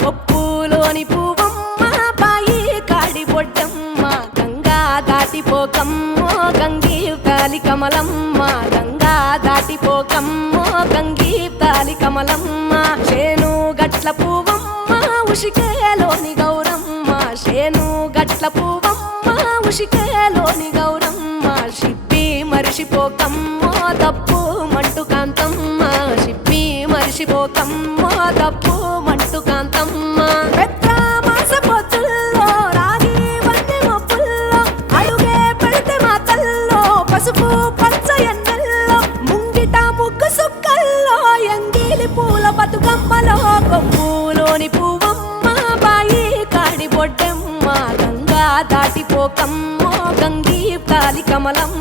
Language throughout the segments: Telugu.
కొప్పులోని పువ్వమ్మ బాయి కాడి బొడ్డమ్మ గంగా దాటిపోకమ్మో గంగీ తాలి కమలమ్మ గంగా దాటిపోకమ్మో గంగీ తాలి కమలమ్మ శేను గట్ల పువ్వమ్మ ఉషికేలోని గౌరమ్మ శేను గట్ల పువ్వమ్మ ఉషికేలోని గౌరమ్మ షిప్పి మరిషిపోకమ్మో తప్పు మంటు కాంతమ్మ షిప్పి మరిషిపోకమ్మో తప్పు మంటు కాంతమ్మ పెద్ద మాస పొత్తుల్లో రాగి వంటి మొప్పుల్లో అడుగే పెడితే మాతల్లో పసుపు పచ్చ ఎన్నెల్లో ముంగిట ముగ్గు సుక్కల్లో ఎంగిలి పూల బతుకమ్మలో కొప్పులోని పువ్వమ్మ బాయి కాడి బొడ్డమ్మ గంగా దాటిపోకమ్మో గంగీ తాలి కమలమ్మ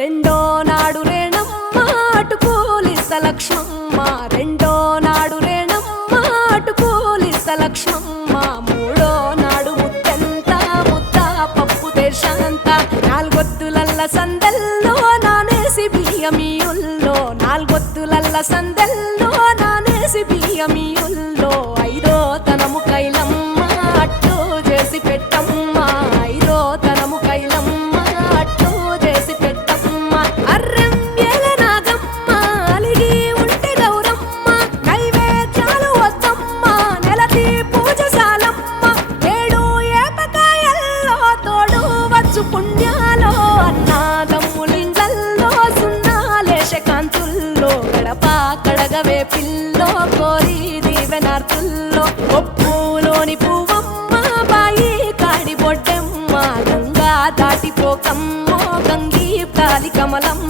రెండో నాడు రేణమ్మ అటుకూలిస్త లక్ష్మమ్మ రెండో నాడు రేణమ్మ అటుకూలిస్త లక్ష్మమ్మ మూడో నాడు ముత్తెంత ముద్ద పప్పు దేశంత నాలుగొత్తులల్ల సందెల్లో నానేసి బియ్యమియుల్లో నాలుగొత్తులల్ల సందెల్లో నానేసి బియ్యమియుల్లో ఐదో తనము కైలమ్మ అట్టు చేసి పెట్టమ్మ ఐదో తనము కైలమ్మ అట్టు చేసి పెట్టమ్మ అర్రెం ఏల నాగమ్మ అలిగి ఉంటే గౌరమ్మ నైవేద్యాలు వద్దమ్మ నెలతి పూజశాలమ్మ ఏడు ఏపకాయల్లో తోడు వచ్చు పుణ్యాలో అన్నాదమ్ములింగల్లో సున్నాలేశ కాంతుల్లో గడప కడగవే పిల్లో కోరి దీవెనార్తుల్లో ఒప్పులోని పువ్వమ్మ బాయి కాడి బొడ్డమ్మ గంగా దాటిపోకమ్మో గంగీ తాలి కమలమ్మ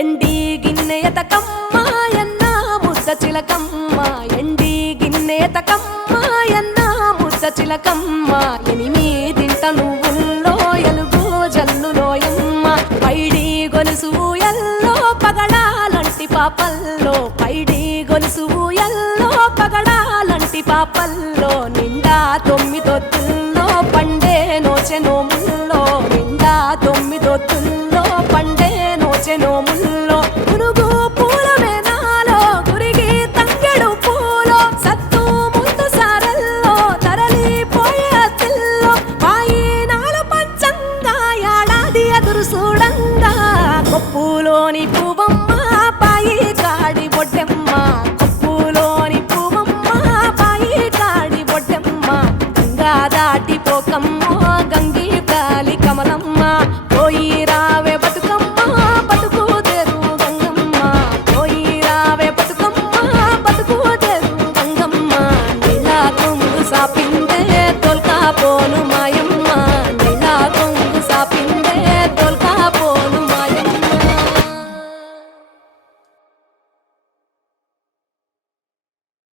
ఎండి గిన్నె ఎతకమ్మ ఎన్న ముద్ద చిలకమ్మ ఎండి గిన్నె ఎతకమ్మ ఎన్న ముద్ద చిలకమ్మ ఎనిమిదింట నువ్వుల్లో ఎలుగు జల్లులోయమ్మ పైడి గొలుసు ఎల్లో పగడాలంటి పాపల్లో పైడి గొలుసు ఎల్లో పగడాలంటి పాపల్లో